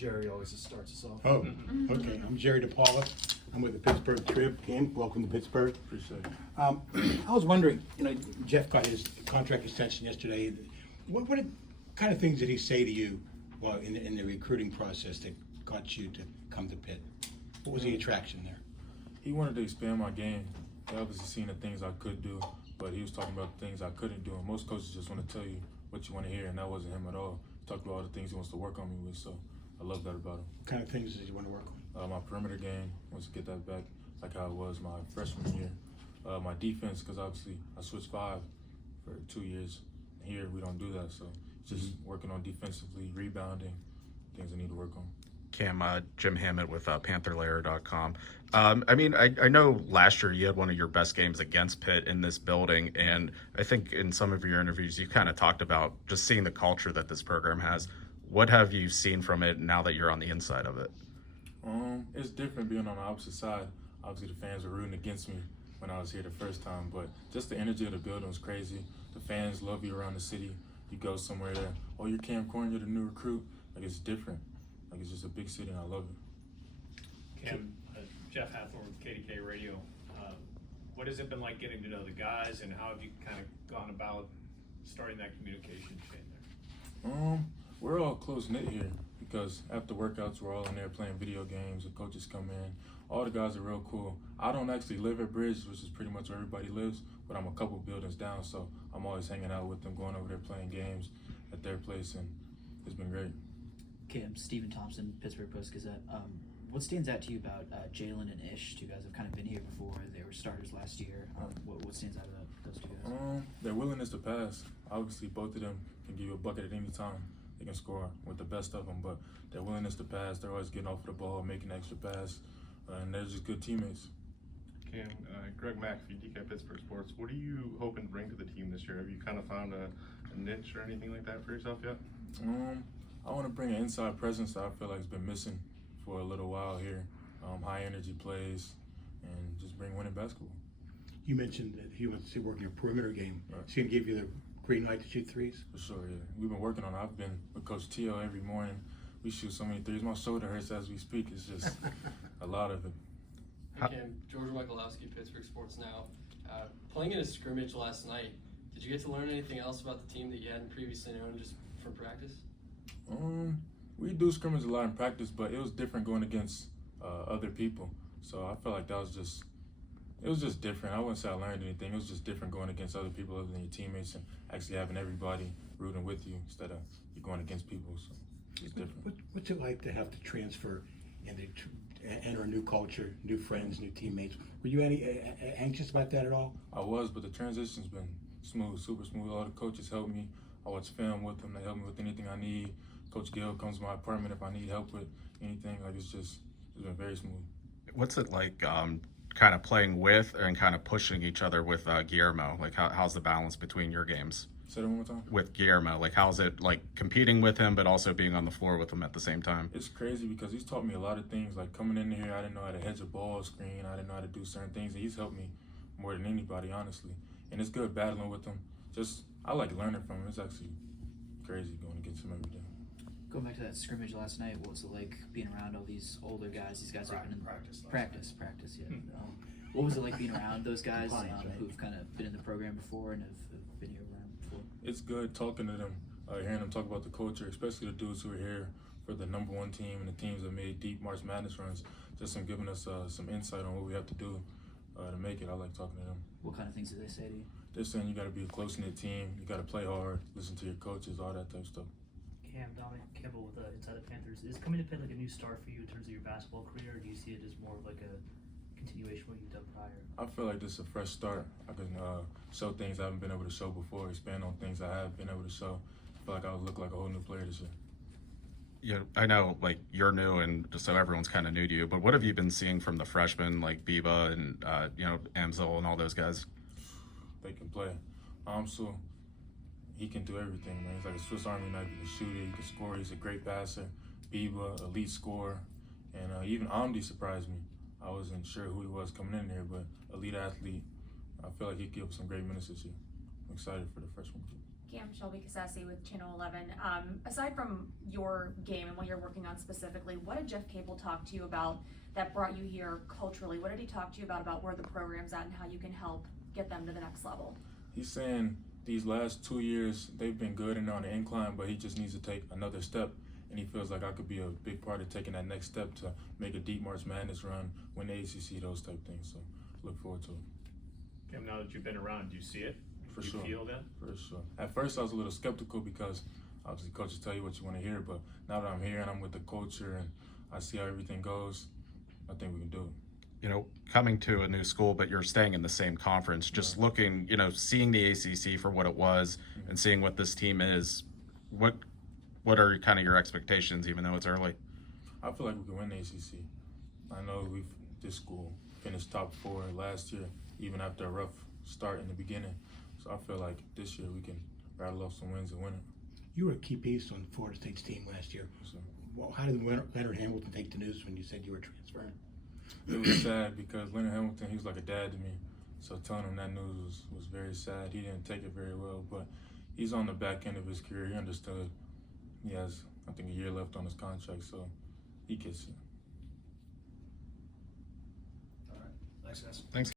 Jerry always just starts us off. Oh, okay. I'm Jerry DePaula. I'm with the Pittsburgh Trib. Cam, welcome to Pittsburgh. Appreciate it. I was wondering, Jeff got his contract extension yesterday. What kind of things did he say to you in the recruiting process that got you to come to Pitt? What was the attraction there? He wanted to expand my game. He obviously seen the things I could do, but he was talking about the things I couldn't do. And most coaches just want to tell you what you want to hear, and that wasn't him at all. He talked about all the things he wants to work on me with, so I love that about him. What kind of things did you want to work on? My perimeter game, wants to get that back like how it was my freshman year. My defense, because obviously I switched 5 for 2 years. Here we don't do that, so just working on defensively, rebounding, things I need to work on. Cam, Jim Hammett with Panther-Lair.com. I know last year you had one of your best games against Pitt in this building, and I think in some of your interviews you kind of talked about just seeing the culture that this program has. What have you seen from it now that you're on the inside of it? It's different being on the opposite side. Obviously the fans were rooting against me when I was here the first time, but just the energy of the building was crazy. The fans love you around the city. You go somewhere there, oh, you're Cam Corhen, you're the new recruit. Like, it's different. Like, it's just a big city, and I love it. Cam, Jeff Hathorn with KDK Radio. What has it been like getting to know the guys, and how have you kind of gone about starting that communication chain there? We're all close-knit here because after workouts, we're all in there playing video games. The coaches come in. All the guys are real cool. I don't actually live at Bridge, which is pretty much where everybody lives, but I'm a couple buildings down, so I'm always hanging out with them, going over there playing games at their place, and it's been great. Cam, Stephen Thompson, Pittsburgh Post-Gazette. What stands out to you about Jalen and Ish? Two guys have kind of been here before. They were starters last year. What stands out about those two guys? Their willingness to pass. Obviously, both of them can give you a bucket at any time. They can score with the best of them, but their willingness to pass, they're always getting off the ball, making an extra pass, and they're just good teammates. Cam, Greg McAfee, DK Pittsburgh Sports. What are you hoping to bring to the team this year? Have you kind of found a niche or anything like that for yourself yet? I want to bring an inside presence that I feel like has been missing for a little while here. High energy plays, and just bring winning basketball. You mentioned that he wants to work in a perimeter game. Right. Is he going to give you the green light to shoot threes? For sure, yeah. We've been working on it. I've been with Coach T.O. every morning. We shoot so many threes. My shoulder hurts as we speak. It's just a lot of it. Hey Cam, George Michalowski, Pittsburgh Sports Now. Playing in a scrimmage last night, did you get to learn anything else about the team that you hadn't previously known just from practice? We do scrimmage a lot in practice, but it was different going against other people. So I felt like it was just different. I wouldn't say I learned anything. It was just different going against other people other than your teammates and actually having everybody rooting with you instead of you going against people. So it's different. What's it like to have to transfer and enter a new culture, new friends, new teammates? Were you anxious about that at all? I was, but the transition's been smooth, super smooth. All the coaches helped me. I watch film with them. They help me with anything I need. Coach Gill comes to my apartment if I need help with anything. Like, it's been very smooth. What's it like kind of playing with and kind of pushing each other with Guillermo? Like, how's the balance between your games? Say that one more time. With Guillermo, like, how's it like competing with him but also being on the floor with him at the same time? It's crazy because he's taught me a lot of things. Like, coming in here, I didn't know how to hedge a ball screen. I didn't know how to do certain things. And he's helped me more than anybody, honestly. And it's good battling with him. I like learning from him. It's actually crazy going against him every day. Going back to that scrimmage last night, what was it like being around all these older guys? These guys have been in practice, yeah. What was it like being around those guys who've kind of been in the program before and have been here around before? It's good talking to them, hearing them talk about the culture, especially the dudes who are here for the #1 team and the teams that made deep March Madness runs. Just giving us some insight on what we have to do to make it. I like talking to them. What kind of things do they say to you? They're saying you got to be a close-knit team, you got to play hard, listen to your coaches, all that type of stuff. Cam, Dominic Campbell with Inside the Panthers. Is coming to Pitt like a new start for you in terms of your basketball career, or do you see it as more of like a continuation of what you've done prior? I feel like this is a fresh start. I can show things I haven't been able to show before, expand on things I have been able to show. I feel like I would look like a whole new player this year. Yeah, I know, like, you're new and just so everyone's kind of new to you, but what have you been seeing from the freshmen like Biba and Amzil and all those guys? They can play. So he can do everything, man. He's like a Swiss Army knife. He can shoot it, he can score. He's a great passer. Biba, elite scorer, and even Amdi surprised me. I wasn't sure who he was coming in there, but elite athlete. I feel like he could give some great minutes this year. I'm excited for the freshman group. Cam, Shelby Cassasi with Channel 11. Aside from your game and what you're working on specifically, what did Jeff Cable talk to you about that brought you here culturally? What did he talk to you about where the program's at and how you can help get them to the next level? He's saying these last 2 years, they've been good and on the incline, but he just needs to take another step. And he feels like I could be a big part of taking that next step to make a deep March Madness run, win the ACC, those type things. So look forward to it. Cam, now that you've been around, do you see it? For Do you sure. feel that? For sure. At first, I was a little skeptical because obviously coaches tell you what you want to hear, but now that I'm here and I'm with the culture and I see how everything goes, I think we can do it. You know, coming to a new school, but you're staying in the same conference, just looking, you know, seeing the ACC for what it was and seeing what this team is, what are kind of your expectations, even though it's early? I feel like we can win the ACC. I know this school finished top 4 last year, even after a rough start in the beginning. So I feel like this year we can rattle off some wins and win it. You were a key piece on Florida State's team last year. So Well, how did Leonard Hamilton take the news when you said you were transferring? it was sad because Leonard Hamilton, he was like a dad to me. So telling him that news was very sad. He didn't take it very well, but he's on the back end of his career. He understood. He has, I think, a year left on his contract, so he gets it. All right. Thanks, guys. Thanks.